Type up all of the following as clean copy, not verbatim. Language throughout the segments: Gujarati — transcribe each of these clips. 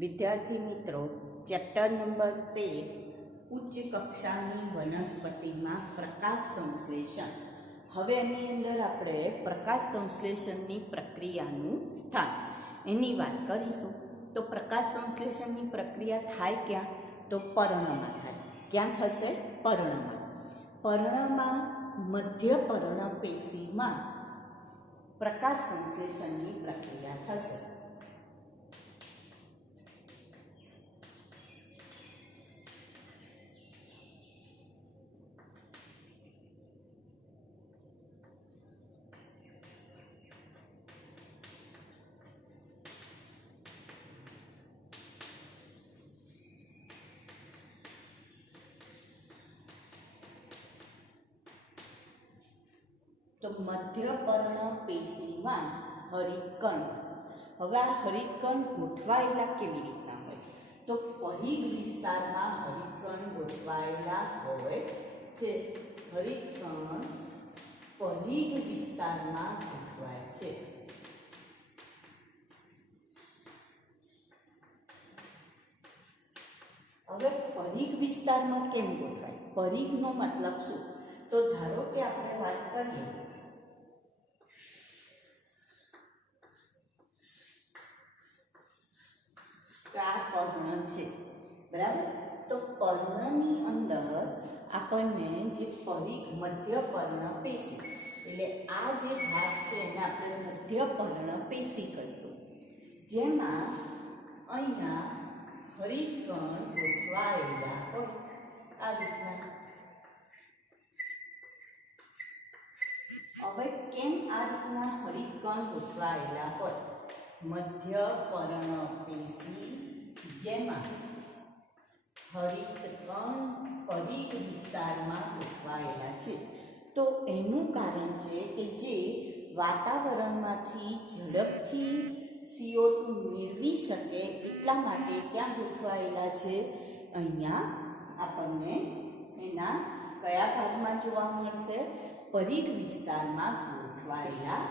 વિદ્યાર્થી મિત્રો, ચેપ્ટર નંબર 13 ઉચ્ચ કક્ષાની વનસ્પતિમાં પ્રકાશ સંશ્લેષણ. હવે આની અંદર આપણે પ્રકાશ સંશ્લેષણની પ્રક્રિયાનું સ્થાન એની વાત કરીશું. તો પ્રકાશ સંશ્લેષણની પ્રક્રિયા થાય ક્યાં? તો પર્ણમાં થાય. ક્યાં થશે? પર્ણમાં. પર્ણમાં મધ્ય પર્ણ પેશીમાં પ્રકાશ સંશ્લેષણની પ્રક્રિયા થશે. તો મધ્ય પર્ણ પેશીમાં હરિતકણ. હવે આ હરિતકણ ગોઠવાયેલા કેવી રીતના હોય? તો પરિઘ વિસ્તારમાં હરિતકણ ગોઠવાયેલા હોય છે. હરિતકણ પરિઘ વિસ્તારમાં ગોઠવાય છે. હવે પરિઘ વિસ્તારમાં કેમ ગોઠવાય? પરિઘનો મતલબ શું? તો ધારો કે આપણે વાત કરીએ કે આ પર્ણ છે, બરાબર? તો પર્ણની અંદર આપણને જે પરિઘ મધ્ય પર્ણ પેશી, એટલે આ જે ભાગ છે એને આપણે મધ્ય પર્ણ પેશી કહીશું, જેમાં અહીંયા હરિતકણ ગોઠવાયેલા હોય આ રીતના. હવે કેમ આ રીતના હરિતકણ ગોઠવાયેલા હોય? મધ્ય પર્ણ પેશી જેમાં હરિતકણ પરિઘ વિસ્તારમાં ગોઠવાયેલા છે. તો એનું કારણ છે કે જે વાતાવરણમાંથી ઝડપથી CO2 મેળવી શકે એટલા માટે ક્યાં ગોઠવાયેલા છે? અહીંયા આપણને એના કયા ભાગમાં જોવા મળશે? પરિઘ વિસ્તારમાં ગોઠવાયેલા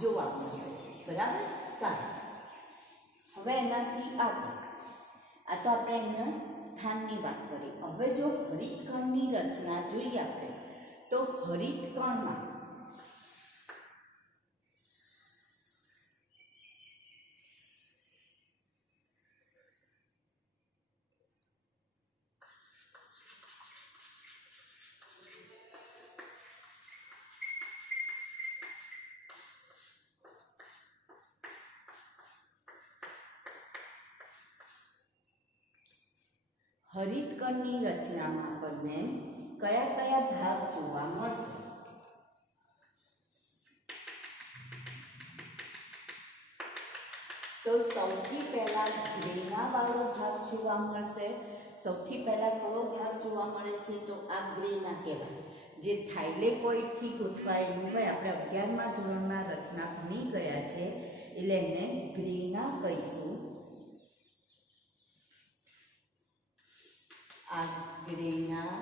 જોવા મળશે, બરાબર? સારું. હવે એનાથી આગળ આ તો આપણે અહીંયા સ્થાનની વાત કરી. હવે જો હરિતકણની રચના જોઈએ આપણે, તો હરિતકણમાં હરિતકણની રચનામાં આપણને કયા કયા ભાગ જોવા મળશે? તો સૌથી પહેલા ગ્રેના વાળો ભાગ જોવા મળશે. સૌથી પહેલા કયો ભાગ જોવા મળે છે? તો આ ગ્રેના કહેવાય, જે થાઇલેકોઇડથી ગોઠવાયેલું હોય. આપણે 11મા ધોરણમાં રચના ભણી ગયા છે, એટલે એને ગ્રેના કહીશું. આ ગ્રેના,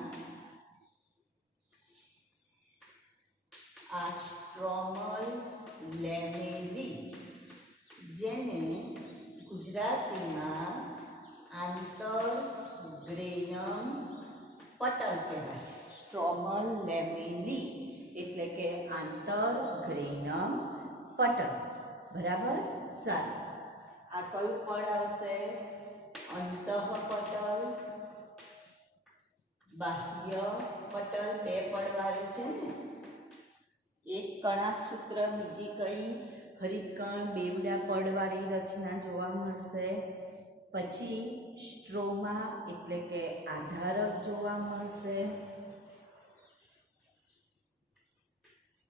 આ સ્ટ્રોમલ લેમેલી, જેને ગુજરાતીમાં આંતરગ્રેનમ પટલ કહેવાય. સ્ટ્રોમલ લેમેલી એટલે કે આંતરગ્રેનમ પટલ, બરાબર? સારું. આ કયું પડ આવશે? અંતઃપટલ, બાહ્ય પટલ. બે પડવાળી છે ને, એક કણાભસૂત્ર, બીજી કઈ? હરિતકણ. બેવડા પડવાળી રચના જોવા મળશે. પછી સ્ટ્રોમા એટલે કે આધારક જોવા મળશે.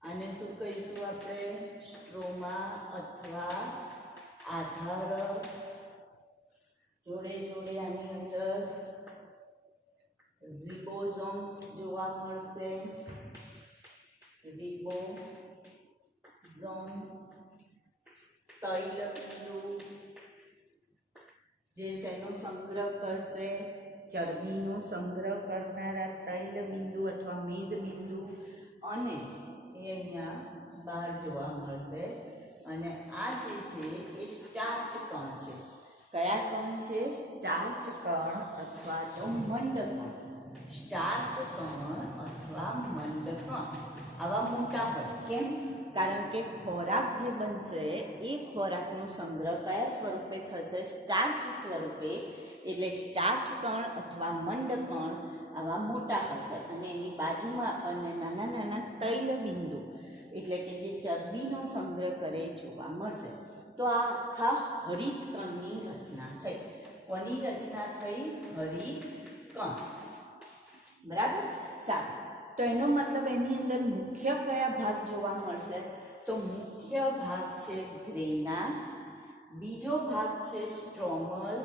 આને શું કહીશું આપણે? સ્ટ્રોમા અથવા આધારક. જોડે જોડે આની અંદર રિબોઝોમ્સ જોવા મળશે. રિબોઝોમ્સ, તૈલબિંદુ, જે શેનો સંગ્રહ કરશે? ચરબીનો સંગ્રહ કરનારા તૈલબિંદુ અથવા મેદબિંદુ. અને એ અહીંયા બહાર જોવા મળશે. અને આ જે છે એ સ્ટાર્ચ કણ છે. કયા કણ છે સ્ટાર્ચ કણ અથવા તો મંડકણ. સ્ટાર્ચ કણ અથવા મંડકણ આવા મોટા હોય. કેમ? કારણ કે ખોરાક જે બનશે એ ખોરાકનો સંગ્રહ કયા સ્વરૂપે થશે? સ્ટાર્ચ સ્વરૂપે. એટલે સ્ટાર્ચ કણ અથવા મંડકણ આવા મોટા હશે અને એની બાજુમાં અને નાના નાના તૈલ બિંદુ એટલે કે જે ચરબીનો સંગ્રહ કરે જોવા મળશે. તો આ આખા હરિતકણની રચના થઈ. કોની રચના થઈ? હરિતકણ. બરાબર. સારું. તો એનો મતલબ એની અંદર મુખ્ય કયા ભાગ જોવા મળશે? તો મુખ્ય ભાગ છે ગ્રેના, બીજો ભાગ છે સ્ટ્રોમલ,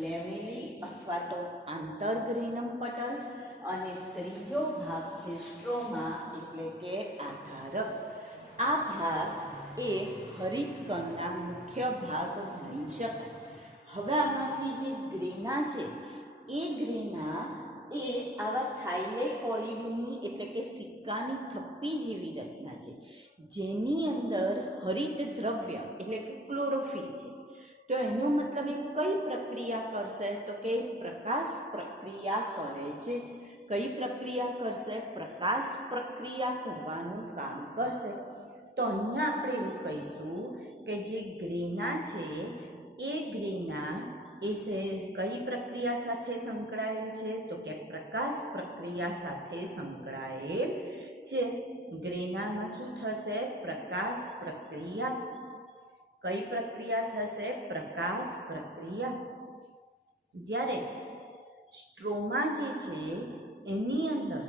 લેમેલી અથવા તો આંતરગ્રેનમ પટલ અને ત્રીજો ભાગ છે સ્ટ્રોમા એટલે કે આધારક. આ ભાગ એ હરિતકણના મુખ્ય ભાગ ગણી શકાય. હવે આમાંથી જે ગ્રેના છે એ ગ્રેના એ આવા થાઇલેકોઇડની એટલે કે સિક્કાની થપ્પી જેવી રચના છે જેની અંદર હરિત દ્રવ્ય એટલે કે ક્લોરોફિલ છે. તો એનો મતલબ એ કઈ પ્રક્રિયા કરશે? તો કે પ્રકાશ પ્રક્રિયા કરે છે. કઈ પ્રક્રિયા કરશે? પ્રકાશ પ્રક્રિયા કરવાનું કામ કરશે. તો અહીંયા આપણે એવું કહીશું કે જે ગ્રેના છે એ ગ્રેના એ કઈ પ્રક્રિયા સાથે સંકળાયેલ છે? તો કે પ્રકાશ પ્રક્રિયા સાથે સંકળાયેલ છે. ગ્રેનામાં શું થશે? પ્રકાશ પ્રક્રિયા. કઈ પ્રક્રિયા થશે? પ્રકાશ પ્રક્રિયા. જ્યારે સ્ટ્રોમા જે છે એની અંદર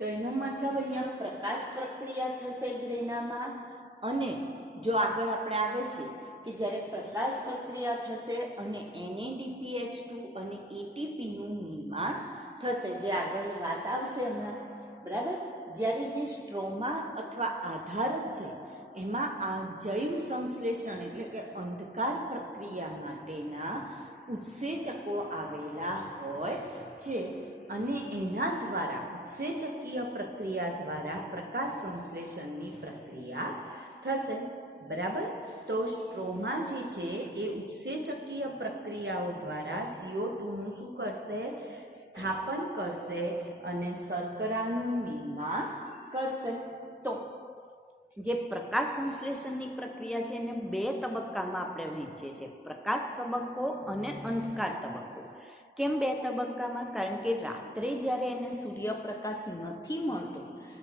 તો એનો મતલબ અહીંયા પ્રકાશ પ્રક્રિયા થશે ગ્રેનામાં. અને જો આગળ આપણે આવે છે કે જ્યારે પ્રકાશ પ્રક્રિયા થશે અને NADPH2 અને ATPનું નિર્માણ થશે, જે આગળ વાત આવશે હમણાં. બરાબર. જ્યારે જે સ્ટ્રોમા અથવા આધારક છે એમાં આ જૈવ સંશ્લેષણ એટલે કે અંધકાર પ્રક્રિયા માટેના ઉત્સેચકો આવેલા હોય છે અને એના દ્વારા ઉત્સેચકીય પ્રક્રિયા દ્વારા પ્રકાશ સંશ્લેષણની પ્રક્રિયા થશે. બરાબર. તો સ્ટ્રોમા જે છે એ ઉત્સેચકીય પ્રક્રિયાઓ દ્વારા CO2નું શું કરશે? સ્થાપન કરશે અને શર્કરાનું નિર્માણ કરશે. તો જે પ્રકાશ સંશ્લેષણની પ્રક્રિયા છે એને બે તબક્કામાં આપણે વહેંચીએ છીએ, પ્રકાશ તબક્કો અને અંધકાર તબક્કો. કેમ બે તબક્કામાં? કારણ કે રાત્રે જ્યારે એને સૂર્યપ્રકાશ નથી મળતો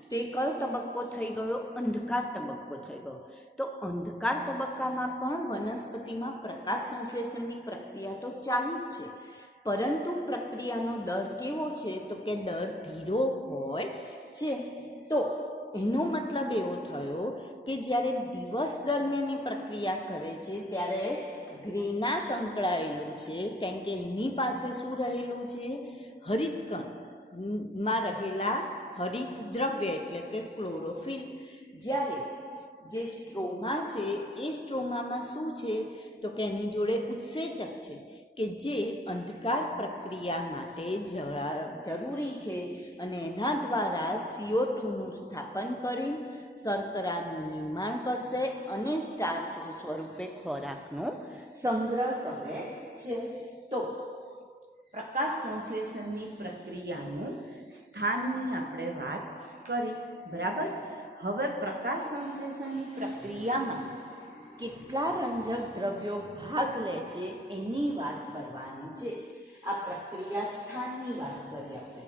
તો એ કયો તબક્કો થઈ ગયો? અંધકાર તબક્કો થઈ ગયો. તો અંધકાર તબક્કામાં પણ વનસ્પતિમાં પ્રકાશ સંશ્લેષણની પ્રક્રિયા તો ચાલુ જ છે, પરંતુ પ્રક્રિયાનો દર કેવો છે? તો કે દર ધીરો હોય છે. તો એનો મતલબ એવો થયો કે જ્યારે દિવસ દરમિયાન પ્રક્રિયા કરે છે ત્યારે ગ્રેના સંકળાયેલું છે, કારણ કે એની પાસે શું રહેલું છે? હરિતકણમાં રહેલા હરિત દ્રવ્ય એટલે કે ક્લોરોફિલ. જ્યારે જે સ્ટ્રોમા છે એ સ્ટ્રોમામાં શું છે? તો કે એની જોડે ઉત્સેચક છે કે જે અંધકાર પ્રક્રિયા માટે જરૂરી છે અને એના દ્વારા CO2નું સ્થાપન કરી શર્કરાનું નિર્માણ કરશે અને સ્ટાર્ચ સ્વરૂપે ખોરાકનો સંગ્રહ કરે છે. તો પ્રકાશ સંશ્લેષણની પ્રક્રિયાનું સ્થાનની આપણે વાત કરી. બરાબર. હવે પ્રકાશ સંશ્લેષણની પ્રક્રિયામાં કેટલા રંજક દ્રવ્યો ભાગ લે છે એની વાત કરવાની છે. આ પ્રક્રિયા સ્થાનની વાત કરી આપણે.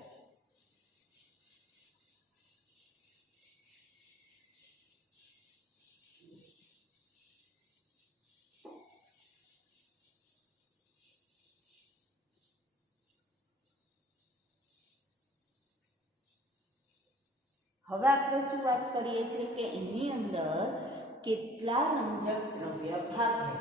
હવે આપણે શું વાત કરીએ છીએ કે એની અંદર કેટલા રંજક દ્રવ્ય ભાગ લે.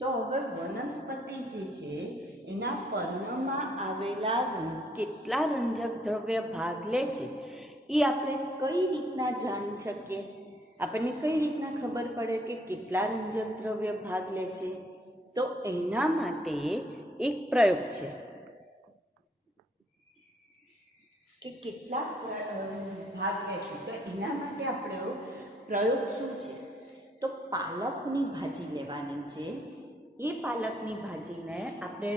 તો હવે વનસ્પતિ જે છે એના પર્ણમાં આવેલા કેટલા રંજક દ્રવ્ય ભાગ લે છે એ આપણે કઈ રીતના જાણી શકીએ? આપણને કઈ રીતના ખબર પડે કે કેટલા રંજક દ્રવ્ય ભાગ લે છે? તો એના માટે એક પ્રયોગ છે કે કેટલા ભાગ લે છે. તો એના માટે આપણે પ્રયોગ શું છે? તો પાલકની ભાજી લેવાની છે. એ પાલકની ભાજીને આપણે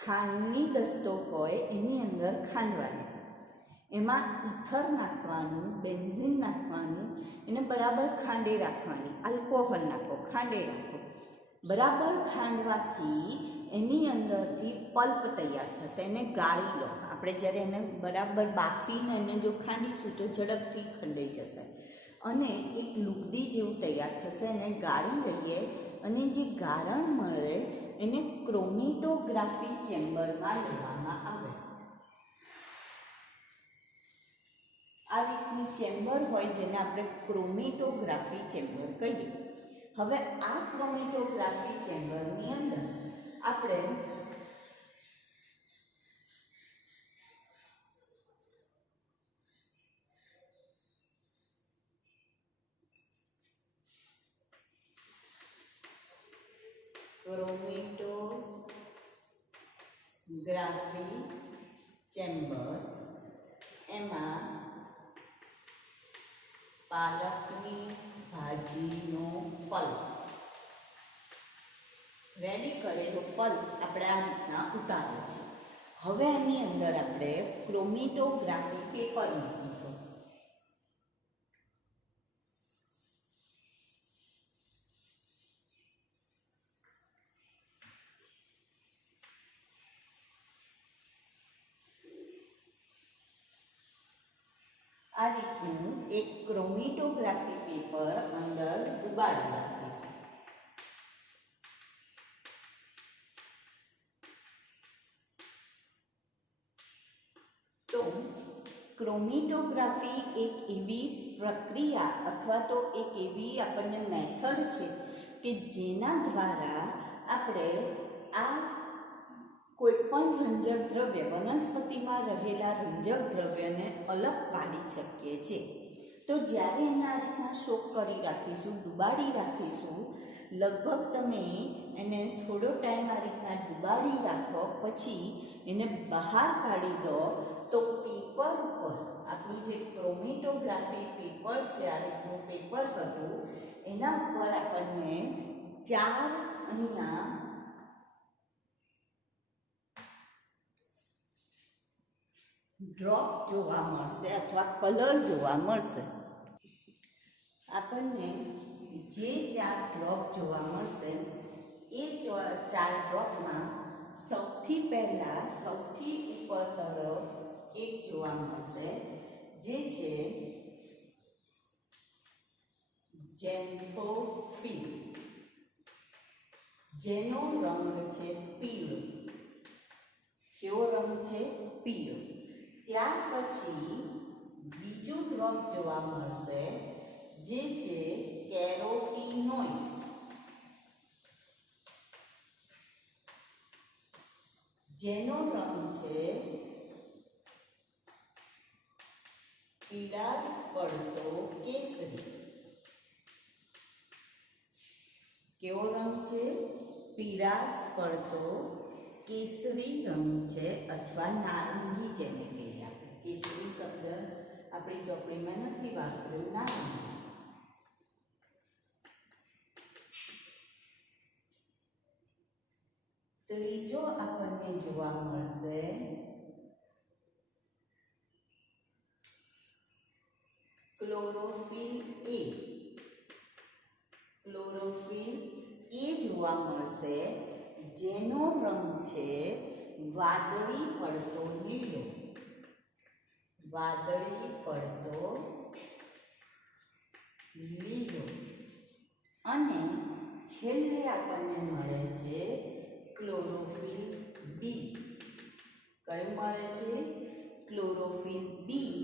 ખાંડની દસ્તો હોય એની અંદર ખાંડવાની, એમાં ઇથર નાખવાનું, બેન્ઝીન નાખવાનું, એને બરાબર ખાંડે રાખવાની. આલ્કોહોલ નાખો, ખાંડે રાખો. બરાબર ખાંડવાથી એની અંદરથી પલ્પ તૈયાર થશે. એને ગાળી લો. આપણે જ્યારે એને બરાબર બાફીને એને જો ખાંડીશું તો ઝડપથી ખંડાઈ જશે અને એક લુગદી જેવું તૈયાર થશે. એને ગાળી લઈએ અને જે ગારણ મળે એને ક્રોમેટોગ્રાફી ચેમ્બરમાં લેવામાં આવે. આ રીતની ચેમ્બર હોય જેને આપણે ક્રોમેટોગ્રાફી ચેમ્બર કહીએ. હવે આ ક્રોમેટોગ્રાફી ચેમ્બરની અંદર આપણે ક્રોમેટોગ્રાફી ચેમ્બર એમાં પાલકની ભાજીનો પલ્પ રેડી કરેલો પલ્પ આપણે આ રીતના ઉતાર્યો છે. હવે આની અંદર આપણે ક્રોમેટોગ્રાફી પેપર મૂકીશું. આ રીતનું એક ક્રોમેટોગ્રાફી પેપર અંદર ડુબાડી રાખીશું. તો ક્રોમેટોગ્રાફી એક એવી પ્રક્રિયા અથવા તો એક એવી આપણને મેથડ છે કે જેના દ્વારા આપણે આ કોઈપણ રંજક દ્રવ્ય, વનસ્પતિમાં રહેલા રંજક દ્રવ્યને અલગ પાડી શકીએ છીએ. તો જ્યારે એને આ રીતના સોક કરી રાખીશું, ડુબાડી રાખીશું, લગભગ તમે એને થોડો ટાઈમ આ રીતના ડુબાડી રાખો, પછી એને બહાર કાઢી દો તો પેપર ઉપર આપણું જે ક્રોમેટોગ્રાફી પેપર છે, આ રીતનું પેપર હતું, એના ઉપર આપણને 4 અહીંયા ડ્રોપ જોવા મળશે અથવા કલર જોવા મળશે. આપણને જે 4 ડ્રોપ જોવા મળશે એ 4 ડ્રોપમાં સૌથી પહેલા સૌથી ઉપર તરફ એક જોવા મળશે જે છે ઝેન્થોફિલ, જેનો રંગ છે પીળો. કેવો રંગ છે? પીળો. ત્યાર પછી બીજું ડ્રોપ જોવા મળશે જે છે કેરોટીનોઇડ્સ, જેનો રંગ છે પીળાશ પડતો કેસરી. કેવો રંગ છે? પીળાશ પડતો કેસરી રંગ છે અથવા નારંગી જેને કહીએ આપણે. કેસરી શબ્દ આપણી ચોપડીમાં નથી વાપર્યું, નારંગી. ત્રીજો આપણને જોવા મળશે ક્લોરોફિલ એ. ક્લોરોફિલ એ જોવા મળશે જેનો રંગ છે વાદળી પડતો લીલો. વાદળી પડતો લીલો. અને છેલ્લે આપણને મળે છે ક્લોરોફિલ બી. કયું મળે છે? ક્લોરોફિલ બી,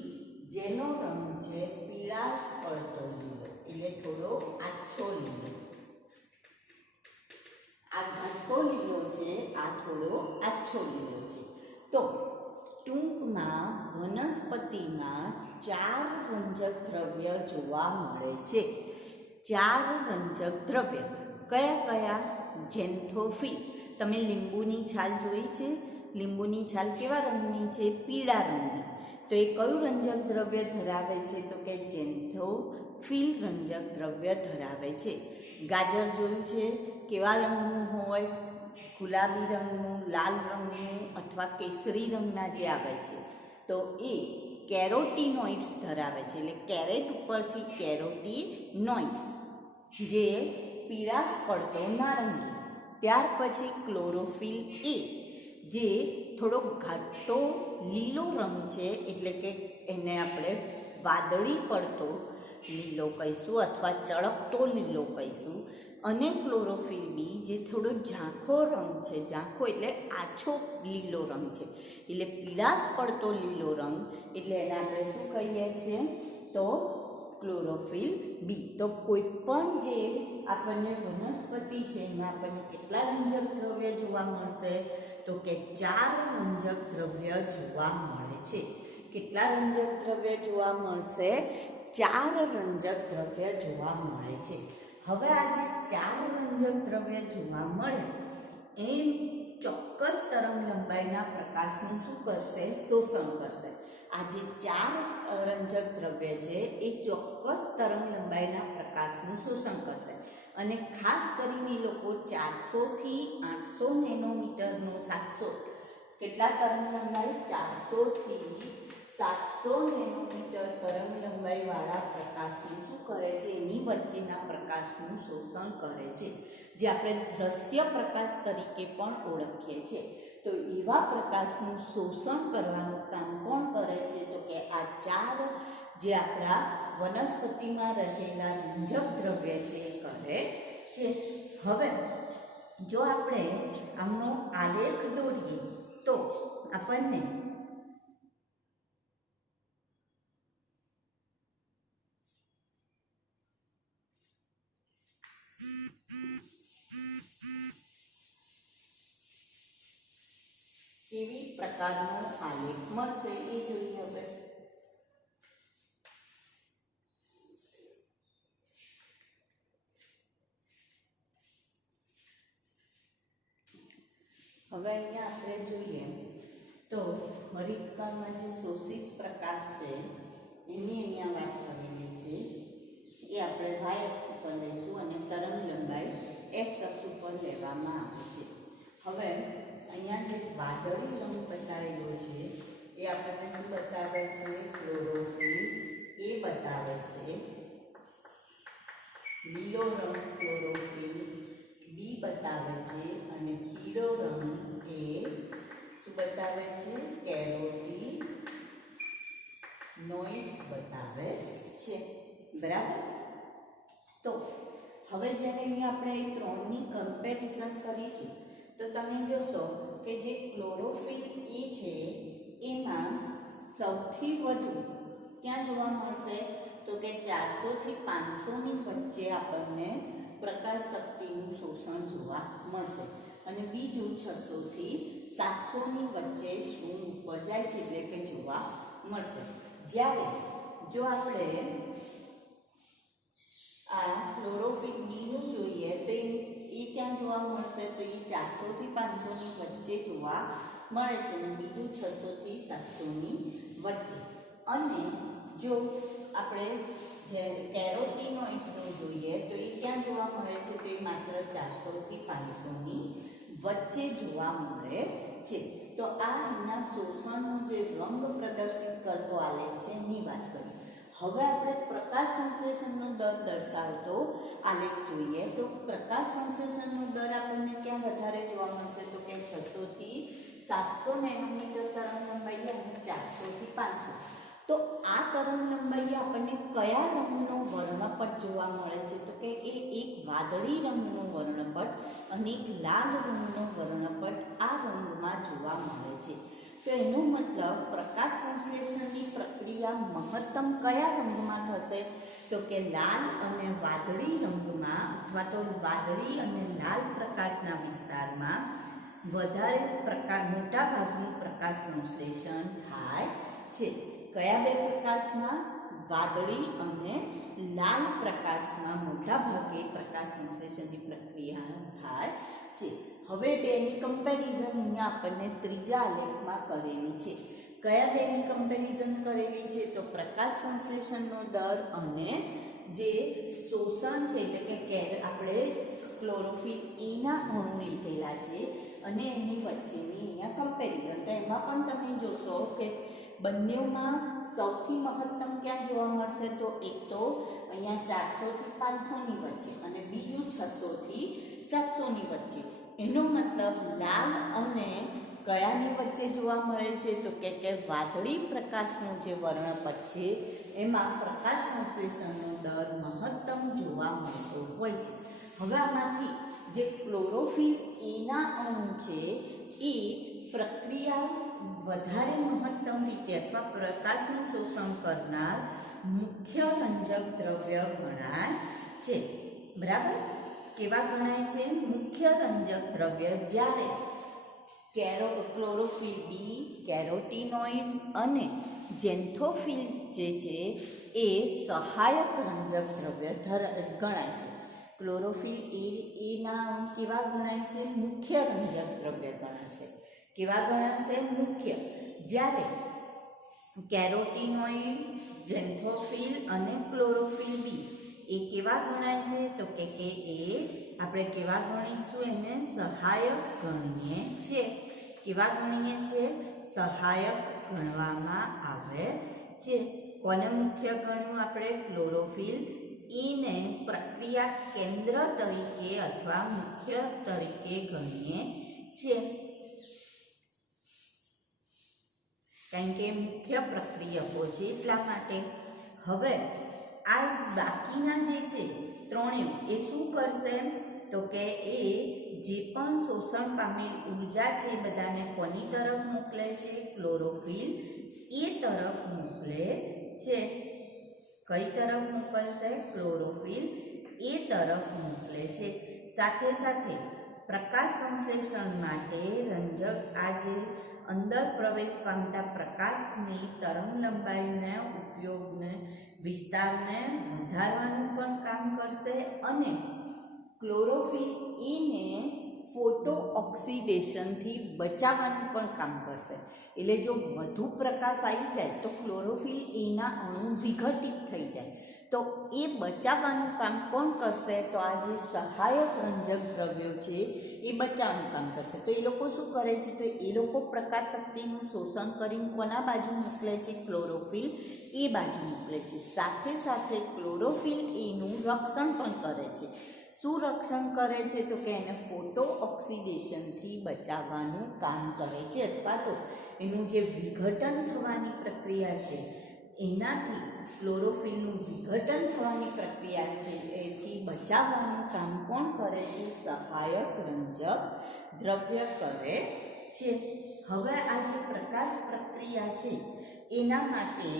જેનો રંગ છે પીળાશ પડતો લીલો, એટલે થોડો આછો લીલો. આ ઘાટો લીલો છે, આ થોડો આછો લીલો છે. તો ટૂંકમાં વનસ્પતિમાં 4 રંજક દ્રવ્ય જોવા મળે છે. 4 રંજક દ્રવ્ય કયા કયા? ઝેન્થોફિલ. તમે લીંબુની છાલ જોઈ છે? લીંબુની છાલ કેવા રંગની છે? પીળા રંગની. તો એ કયું રંજક દ્રવ્ય ધરાવે છે? તો કે ઝેન્થોફિલ રંજક દ્રવ્ય ધરાવે છે. ગાજર જોયું છે? કેવા રંગનું હોય? ગુલાબી રંગનું, લાલ રંગનું અથવા કેસરી રંગના જે આવે છે, તો એ કેરોટીનોઇડ્સ ધરાવે છે. એટલે કેરેટ ઉપરથી કેરોટીનોઇડ્સ, જે પીળાશ પડતો નારંગી. ત્યાર પછી ક્લોરોફિલ એ, જે થોડો ઘાટો લીલો રંગ છે, એટલે કે એને આપણે વાદળી પડતો લીલો કહીશું અથવા ચળકતો લીલો કહીશું. અને ક્લોરોફિલ બી, જે થોડો ઝાંખો રંગ છે, ઝાંખો એટલે આછો લીલો રંગ છે, એટલે પીળાશ પડતો લીલો રંગ, એટલે એને આપણે શું કહીએ છીએ? તો ક્લોરોફિલ બી. તો કોઈ પણ જે આપણને વનસ્પતિ છે એમાં આપણને કેટલા રંજક દ્રવ્ય જોવા મળશે? તો કે 4 રંજક દ્રવ્ય જોવા મળે છે. કેટલા રંજક દ્રવ્ય જોવા મળશે? 4 રંજક દ્રવ્ય જોવા મળે છે. હવે આ જે 4 રંજક દ્રવ્ય જોવા મળે એ ચોક્કસ તરંગ લંબાઈના પ્રકાશનું શું કરશે? શોષણ કરશે. આ જે 4 રંજક દ્રવ્ય છે એ ચોક્કસ તરંગ લંબાઈના પ્રકાશનું શોષણ કરશે. અને ખાસ કરીને લોકો 400 થી 800 નેનોમીટરનો 700 કેટલા તરંગ લંબાઈ? 400 થી 700 નેનોમીટર તરંગ લંબાઈવાળા પ્રકાશનું શું કરે છે? એની વચ્ચેના પ્રકાશનું શોષણ કરે છે, જે આપણે દ્રશ્ય પ્રકાશ તરીકે પણ ઓળખીએ છીએ. તો એવા પ્રકાશનું શોષણ કરવાનું કામ કોણ કરે છે? તો કે આ 4 જે આપણા વનસ્પતિમાં રહેલા રંજક દ્રવ્ય છે એ કરે છે. હવે જો આપણે આમનો આલેખ દોરીએ તો આપણને કેવી પ્રકારનો આલેખ મળશે એ જોઈએ. હવે અહીંયા આપણે જોઈએ તો હરિતકણમાં જે શોષિત પ્રકાશ છે એની અહીંયા વાત કરેલી છે. એ આપણે y અક્ષ ઉપર લઈશું અને તરંગ લંબાઈ x અક્ષ ઉપર લેવામાં આવે છે. હવે અહીંયા જે વાદળી રંગ બતાવેલો છે એ આપણને શું બતાવે છે? ક્લોરોફિલ એ બતાવે છે. લીલો રંગ ક્લોરોફિલ બી બતાવે છે. અને પીળો રંગ એ શું બતાવે છે? કેરોટીનોઇડ્સ બતાવે છે. બરાબર. તો હવે જ્યારે અહીંયા આપણે એ ત્રણની કમ્પેરિઝન કરીશું તો તમે જોશો કે જે ક્લોરોફિલ એ છે એમાં સૌથી વધુ ક્યાં જોવા મળશે? તો કે 400 થી 500 ની વચ્ચે આપણને પ્રકાશ શક્તિનું શોષણ જોવા મળશે. અને બીજું 600 થી 700 ની વચ્ચે શું ઉપર જાય છે એટલે કે જોવા મળશે. જ્યારે જો આપણે આ ક્લોરોફિલ બીનું જોઈએ તો એ ક્યાં જોવા મળશે? તો એ 400 થી 500 ની વચ્ચે જોવા મળે છે. અને બીજું 600 થી 700 ની વચ્ચે. અને જો આપણે જે કેરોટીનોઇડ્સનું જોઈએ તો એ ક્યાં જોવા મળે છે? તો એ માત્ર 400 થી 500 ની વચ્ચે જોવા મળે છે. તો આ એના શોષણનો જે રંગ પ્રદર્શિત કરતો આલેખ છે એની વાત કરીએ. હવે આપણે પ્રકાશ સંશ્લેષણનો દર દર્શાવતો આલેખ જોઈએ. તો પ્રકાશ સંશ્લેષણનો દર આપણને ક્યાં વધારે જોવા મળશે? તો કે 600 થી 700 નેનોમીટર તરંગ લંબાઈ અને 400 થી 500. તો આ તરંગ લંબાઈ આપણને કયા રંગનો વર્ણપટ જોવા મળે છે? તો કે એ એક વાદળી રંગનો વર્ણપટ અને એક લાલ રંગનો વર્ણપટ આ રંગમાં જોવા મળે છે. તો એનો મતલબ પ્રકાશ સંશ્લેષણની પ્રક્રિયા પ્રક્રિયા મહત્તમ કયા રંગમાં થશે? તો કે લાલ અને વાદળી રંગમાં અથવા તો વાદળી અને લાલ પ્રકાશના વિસ્તારમાં વધારે મોટા ભાગનું પ્રકાશ સંશ્લેષણ થાય છે. કયા બે પ્રકાશમાં? વાદળી અને લાલ પ્રકાશમાં મોટા ભાગે પ્રકાશ સંશ્લેષણની પ્રક્રિયા થાય છે. હવે બેની કમ્પેરિઝન અહીંયા આપણને ત્રીજા આલેખમાં કરેલી છે. કયા બેની કમ્પેરિઝન કરેલી છે? તો પ્રકાશ સંશ્લેષણનો દર અને જે શોષણ છે એટલે કે આપણે ક્લોરોફિલ એના અણુ લીધેલા છે અને એની વચ્ચેની અહીંયા કમ્પેરિઝન. તો એમાં પણ તમે જોશો કે બંનેમાં સૌથી મહત્તમ ક્યાં જોવા મળશે? તો એક તો અહીંયા 400 થી 500ની વચ્ચે અને બીજું 600 થી 700ની વચ્ચે. એનો મતલબ લાલ અને કયાની વચ્ચે જોવા મળે છે? તો કે વાદળી પ્રકાશનો જે વર્ણપટ છે એમાં પ્રકાશ સંશ્લેષણનો દર મહત્તમ જોવા મળતો હોય છે. હવે આમાંથી જે ક્લોરોફિલ એના અણુ છે એ પ્રક્રિયા વધારે મહત્તમ રીતે અથવા પ્રકાશનું શોષણ કરનાર મુખ્ય રંજક દ્રવ્ય ગણાય છે. બરાબર? કેવા ગણાય છે? મુખ્ય રંજક દ્રવ્ય. જ્યારે ક્લોરોફિલ બી, કેરોટીનોઇડ્સ અને ઝેન્થોફિલ જે છે એ સહાયક રંજક દ્રવ્ય ગણાય છે. ક્લોરોફિલ એના કેવા ગણાય છે? મુખ્ય રંજક દ્રવ્ય ગણાશે. કેવા ગણાશે? મુખ્ય. જ્યારે કેરોટીનોઇડ, ઝેન્થોફિલ અને ક્લોરોફિલ બી એ કેવા ગણાય છે? તો કે એ આપણે કેવા ગણીશું? એને સહાયક ગણીએ છીએ. કેવા ગણીએ છીએ? સહાયક ગણવામાં આવે છે. કોને મુખ્ય ગણ્યું આપણે? ક્લોરોફિલ એને પ્રક્રિયા કેન્દ્ર તરીકે અથવા મુખ્ય તરીકે ગણીએ છીએ, કારણ કે મુખ્ય પ્રક્રિયકો છે એટલા માટે. હવે આ બાકીના જે છે ત્રણેય એ શું કરશે? તો કે એ જે પણ શોષણ પામેલ ઉર્જા છે બધાને કોની તરફ મોકલે છે? ક્લોરોફિલ એ તરફ મોકલે છે. કઈ તરફ મોકલશે? ક્લોરોફિલ એ તરફ મોકલે છે. સાથે સાથે પ્રકાશ સંશ્લેષણ માટે રંજક આ જે અંદર પ્રવેશ પામતા પ્રકાશની તરંગ લંબાઈને ઉપયોગને વિસ્તારને વધારવાનું પણ કામ કરશે અને ક્લોરોફિલ એને ફોટો ઓક્સિડેશનથી બચાવવાનું પણ કામ કરશે. એટલે જો વધુ પ્રકાશ આવી જાય તો ક્લોરોફિલ એના અણુ વિઘટિત થઈ જાય, તો એ બચાવવાનું કામ કોણ કરશે? તો આ જે સહાયક રંજક દ્રવ્યો છે એ બચાવવાનું કામ કરશે. તો એ લોકો શું કરે છે? તો એ લોકો પ્રકાશ શક્તિનું શોષણ કરીને કોના બાજુ મોકલે છે? ક્લોરોફિલ એ બાજુ મોકલે છે. સાથે સાથે ક્લોરોફિલ એનું રક્ષણ પણ કરે છે. શું રક્ષણ કરે છે? તો કે એને ફોટો ઓક્સિડેશનથી બચાવવાનું કામ કરે છે, અથવા તો એનું જે વિઘટન થવાની પ્રક્રિયા છે એનાથી ક્લોરોફિલનું વિઘટન થવાની પ્રક્રિયાથી બચાવવાનું કામ કોણ કરે છે? સહાયક રંજક દ્રવ્ય કરે છે. હવે આ જે પ્રકાશ પ્રક્રિયા છે એના માટે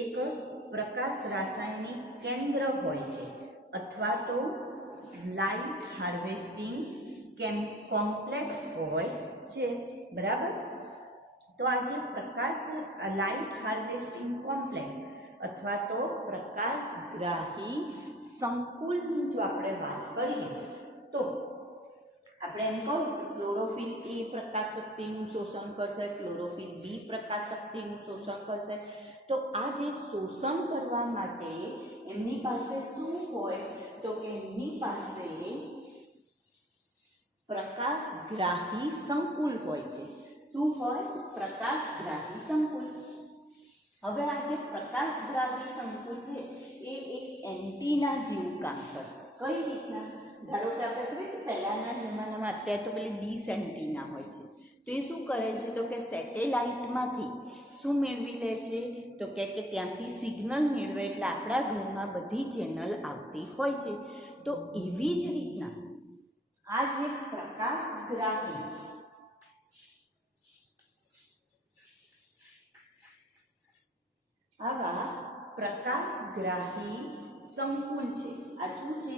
એક પ્રકાશ રાસાયણિક કેન્દ્ર હોય છે અથવા તો લાઇટ હાર્વેસ્ટિંગ કોમ્પ્લેક્સ હોય છે. બરાબર? તો આ જે પ્રકાશ લાઇટ હાર્વેસ્ટિંગ કોમ્પ્લેક્સ અથવા તો પ્રકાશગ્રાહી સંકુલની જો આપણે વાત કરીએ તો આપણે એમ કહું કે ક્લોરોફિલ એ પ્રકાશ શક્તિનું શોષણ કરશે, ક્લોરોફિલ બી પ્રકાશ શક્તિનું શોષણ કરશે. તો આ જે શોષણ કરવા માટે એમની પાસે શું હોય? તો કે એમની પાસે પ્રકાશગ્રાહી સંકુલ હોય છે. શું હોય? પ્રકાશગ્રાહી સંકુલ. હવે આ જે પ્રકાશગ્રાહી સંકુલ છે એ એક એન્ટીના જેવું કામ કરશે. કઈ રીતના? ધારો કે આપણે ખબર છે પહેલાંના જમાનામાં, અત્યારે તો પેલી ડીશ એન્ટીના હોય છે, તો એ શું કરે છે? તો કે સેટેલાઇટમાંથી શું મેળવી લે છે? તો કે ત્યાંથી સિગ્નલ મેળવે એટલે આપણા ઘરમાં બધી ચેનલ આવતી હોય છે. તો એવી જ રીતના આ જે પ્રકાશગ્રાહી આવા પ્રકાશગ્રાહી સંકુલ છે. આ શું છે?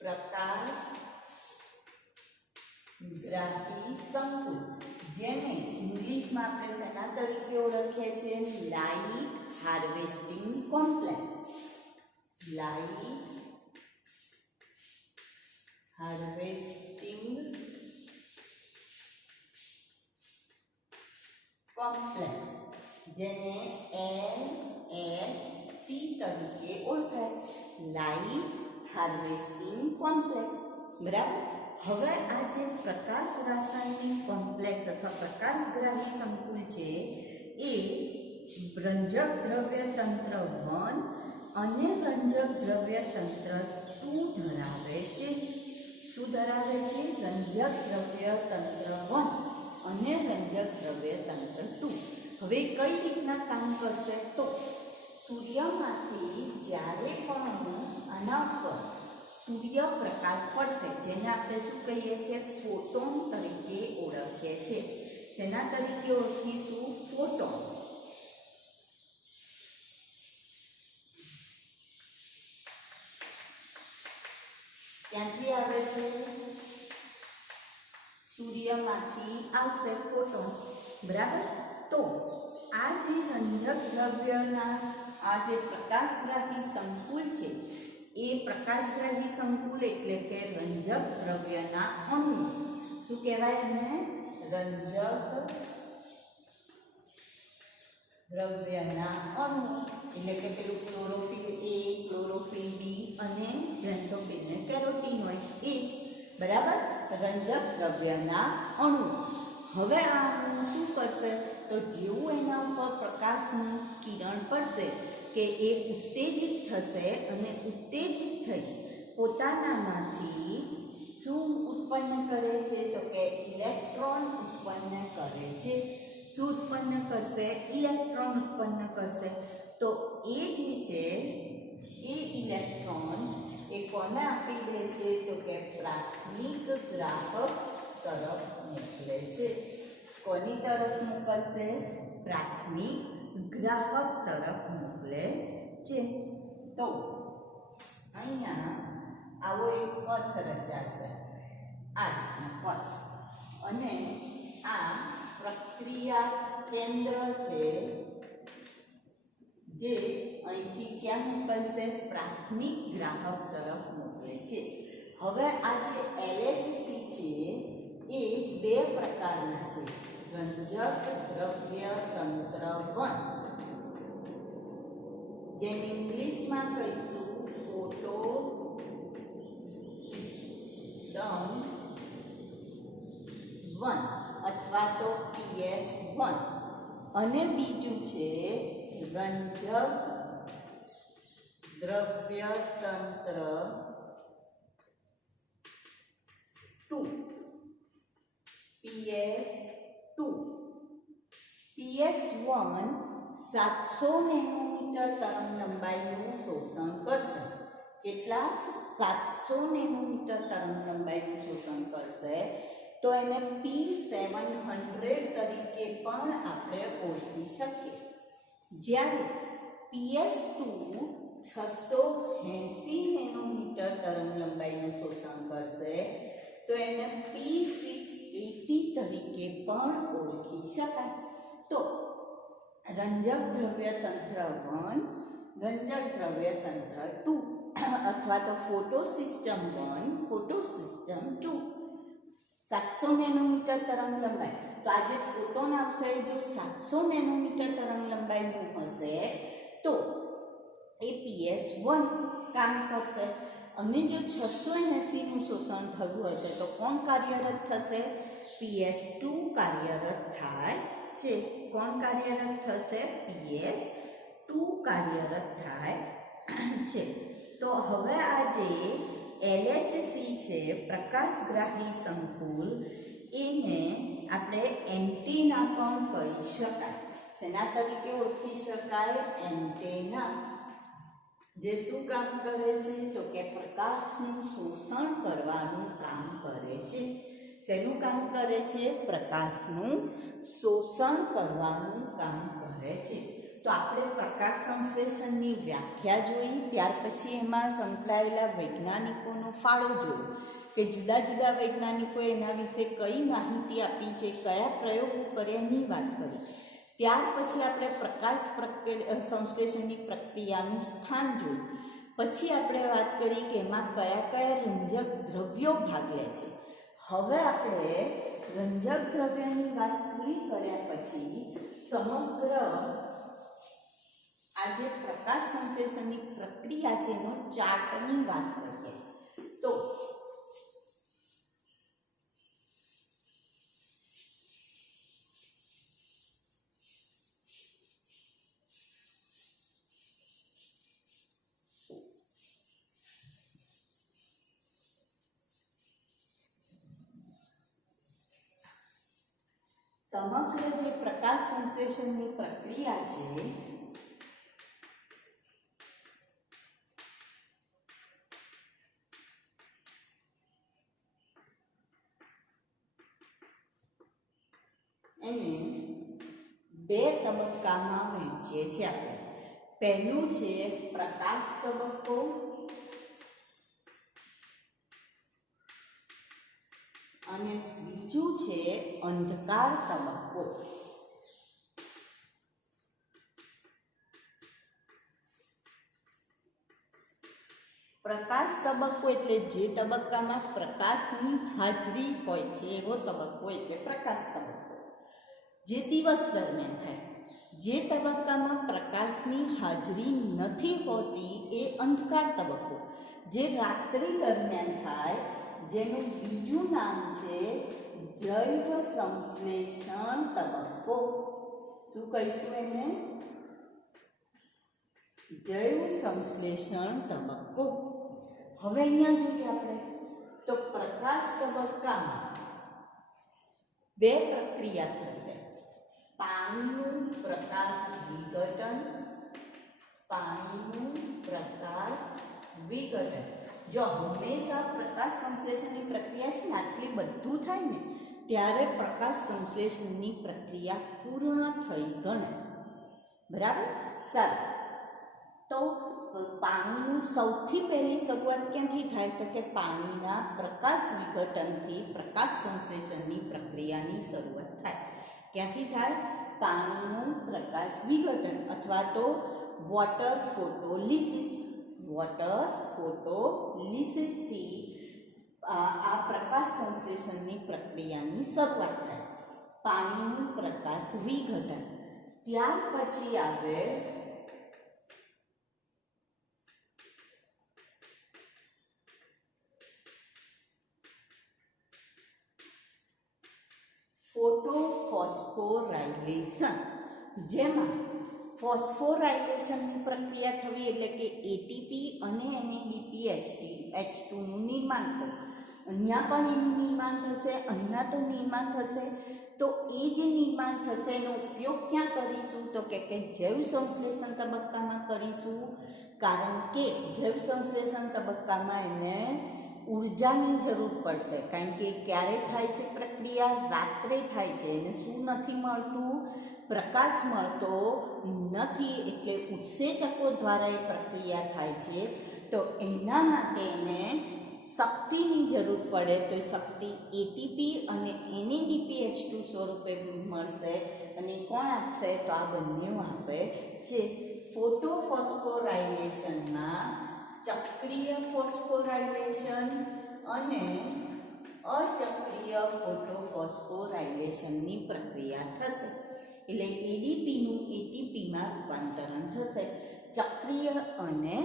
પ્રકાશગ્રાહી સંકુલ, જેને ઇંગ્લિશમાં આપણે શેના તરીકે ઓળખીએ છીએ? Light harvesting complex. Light harvesting complex, જેને LHC તરીકે ઓળખાય. Light harvesting complex. બરાબર. હવે આ જે પ્રકાશ રાસાયણિક કોમ્પ્લેક્સ અથવા પ્રકાશગ્રાહી સંકુલ છે એ રંજક દ્રવ્ય તંત્ર 1 અને રંજક દ્રવ્ય તંત્ર 2 ધરાવે છે. શું ધરાવે છે? રંજક દ્રવ્ય તંત્ર 1 અને રંજક દ્રવ્ય તંત્ર 2. હવે કઈ રીતના કામ કરશે? તો સૂર્યમાંથી જ્યારે પણ આના પર સૂર્યપ્રકાશ પડશે, જેને આપણે શું કહીએ છીએ? ફોટોન તરીકે ઓળખીએ છીએ. શેના તરીકે ઓળખીશું? ફોટોન. ક્યાંથી આવે છે? સૂર્યમાંથી આવશે ફોટોન. બરાબર. તો આ જે રંજક દ્રવ્યના આ જે પ્રકાશગ્રાહી સંકુલ છે એ પ્રકાશગ્રાહી સંકુલ એટલે કે રંજક દ્રવ્યના અણુ. શું કહેવાય એને? રંજક દ્રવ્યના અણુ. એટલે કે પેલું ક્લોરોફિલ A, ક્લોરોફિલ B અને ઝેન્થોફિલ ને કેરોટીનોઇડ્સ એ જ. બરાબર. રંજક દ્રવ્યના અણુ. હવે આ અણુ શું કરશે? તો જેવું એના ઉપર પ્રકાશનું કિરણ પડશે કે એ ઉત્તેજિત થશે અને ઉત્તેજિત થઈ પોતાનામાંથી શું ઉત્પન્ન કરે છે? તો કે ઇલેક્ટ્રોન ઉત્પન્ન કરે છે. શું ઉત્પન્ન કરશે? ઇલેક્ટ્રોન ઉત્પન્ન કરશે. તો એ જે છે એ ઇલેક્ટ્રોન એ કોને આપી દે છે? તો કે પ્રાથમિક ગ્રાહક તરફ મોકલે છે. કોની તરફ મોકલશે? પ્રાથમિક ગ્રાહક તરફ મોકલે છે. તો અહીંયા આવો એક પથ રચાશે, આ રીતનો પથ. અને આ પ્રક્રિયા કેન્દ્ર છે જે અહીંથી ક્યાં મોકલશે? પ્રાથમિક ગ્રાહક તરફ મોકલે છે. હવે આ જે LHC છે એ બે પ્રકારના છે. રંજક દ્રવ્ય તંત્ર 1, જેને ઇંગ્લિશમાં કહીશું ફોટો સિસ્ટમ 1 અથવા તો PS1. અને બીજું છે રંજક દ્રવ્ય તંત્ર 2, PS2. PS1 700 નેનોમીટર તરંગલંબાઈનું શોષણ કરશે. કેટલા? 700 નેનોમીટર તરંગલંબાઈનું શોષણ કરશે. તો એને P700 તરીકે પણ આપણે ઓળખી શકીએ. જ્યારે PS2 680 નેનોમીટર તરંગલંબાઈનું શોષણ કરશે તો એને P680 તરીકે પણ ઓળખી શકાય. તો રંજક દ્રવ્ય તંત્ર 1, રંજક દ્રવ્ય તંત્ર 2 અથવા તો photo system 1, photo system 2. 700 nanometre તરંગલંબાઈ. તો આ જે ફોટોન આવશે જો 700 નેનોમીટર તરંગલંબાઈનું હશે તો એ PS1 કામ કરશે. અને જો 680નું શોષણ થયું હશે તો કોણ કાર્યરત થશે? PS2 કાર્યરત થાય છે. કોણ કાર્યરત થશે? PS2 કાર્યરત થાય છે. તો હવે આ જે LHC છે પ્રકાશગ્રાહી સંકુલ, એને આપણે એન્ટેના પણ કહી શકાય. શેના તરીકે ઓળખી શકાય? એન્ટેના. જે શું કામ કરે છે? તો કે પ્રકાશનું શોષણ કરવાનું કામ કરે છે. શેનું કામ કરે છે? પ્રકાશનું શોષણ કરવાનું કામ કરે છે. તો આપણે પ્રકાશ સંશ્લેષણની વ્યાખ્યા જોઈ, ત્યાર પછી એમાં સંકળાયેલા વૈજ્ઞાનિકોનો ફાળો જોયો કે જુદા જુદા વૈજ્ઞાનિકોએ એના વિશે કઈ માહિતી આપી છે, કયા પ્રયોગો કર્યા એની વાત કરી. ત્યાર પછી આપણે પ્રકાશ સંશ્લેષણની પ્રક્રિયાનું સ્થાન જોયું. પછી આપણે વાત કરી કે એમાં કયા કયા રંજક દ્રવ્યો ભાગ લે છે. હવે આપણે રંજક દ્રવ્યની વાત પૂરી કર્યા પછી સમગ્ર આ જે પ્રકાશ સંશ્લેષણની પ્રક્રિયા છે એનો ચાર્ટની વાત કરીએ. તો સમગ્ર જે પ્રકાશ સંશ્લેષણની પ્રક્રિયા છે એને બે તબક્કામાં વહેંચીએ છીએ આપણે. પહેલું છે પ્રકાશ તબક્કો અને બીજું છે અંધકાર તબક્કો. પ્રકાશ તબક્કો એટલે જે તબક્કામાં પ્રકાશની હાજરી હોય છે એવો તબક્કો એટલે પ્રકાશ તબક્કો, જે દિવસ દરમિયાન થાય. જે તબક્કામાં પ્રકાશની હાજરી નથી હોતી એ અંધકાર તબક્કો, જે રાત્રિ દરમિયાન થાય, જેનું બીજું નામ છે જૈવ સંશ્લેષણ તબક્કો. શું કહીશું એને? જૈવ સંશ્લેષણ તબક્કો. હવે અહીંયા જોઈએ આપણે તો પ્રકાશ તબક્કામાં બે પ્રક્રિયા થશે. પાણીનું પ્રકાશ વિઘટન, પાણીનું પ્રકાશ વિઘટન. જો હંમેશા પ્રકાશ સંશ્લેષણની પ્રક્રિયા છે ને આટલી બધું થાય ને ત્યારે પ્રકાશ સંશ્લેષણની પ્રક્રિયા પૂર્ણ થઈ ગણે. બરાબર? સારું. તો પાણીનું સૌથી પહેલી શરૂઆત ક્યાંથી થાય? તો કે પાણીના પ્રકાશ વિઘટનથી પ્રકાશ સંશ્લેષણની પ્રક્રિયાની શરૂઆત થાય. ક્યાંથી થાય? પાણીનું પ્રકાશ વિઘટન અથવા તો વોટર ફોટોલિસિસ. વોટર ફોટોલિસિસથી આ પ્રકાશ સંશ્લેષણની પ્રક્રિયાની શરૂઆત થાય. પાણીનું પ્રકાશ વિઘટન. ત્યાર પછી આવે ફોટોફોસ્ફોરાયલેશન, જેમાં ફોસ્ફોરાયલેશનની પ્રક્રિયા થવી એટલે કે એટીપી અને NADPH2નું નિર્માણ થવું. અહીંયા પણ એનું નિર્માણ થશે, અહીંયા તો નિર્માણ થશે. તો એ જે નિર્માણ થશે એનો ઉપયોગ ક્યાં કરીશું? તો કે જૈવ સંશ્લેષણ તબક્કામાં કરીશું. કારણ કે જૈવ સંશ્લેષણ તબક્કામાં એને ઉર્જાની જરૂર પડશે. કારણ કે ક્યારે થાય છે પ્રક્રિયા? રાત્રે થાય છે. એને શું નથી મળતું? પ્રકાશ મળતો નથી, એટલે ઉત્સેચકો દ્વારા એ પ્રક્રિયા થાય છે. તો એના માટે એને શક્તિની જરૂર પડે. તો એ શક્તિ એટીપી અને NADPH2 સ્વરૂપે મળશે. અને કોણ આપશે? તો આ બંને આપે છે. ફોટોફોસ્ફોરાયલેશનમાં ચક્રીય ફોસ્ફોરાયલેશન અને અચક્રીય ફોટોફોસ્ફોરાયલેશનની પ્રક્રિયા થશે. એટલે એડીપીનું એટીપીમાં રૂપાંતરણ થશે. ચક્રીય અને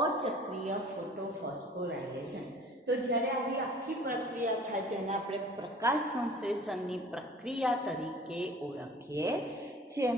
અચક્રીય ફોટોફોસ્ફોરાયલેશન. તો જ્યારે આવી આખી પ્રક્રિયા થાય તેને આપણે પ્રકાશ સંશ્લેષણની પ્રક્રિયા તરીકે ઓળખીએ છીએ.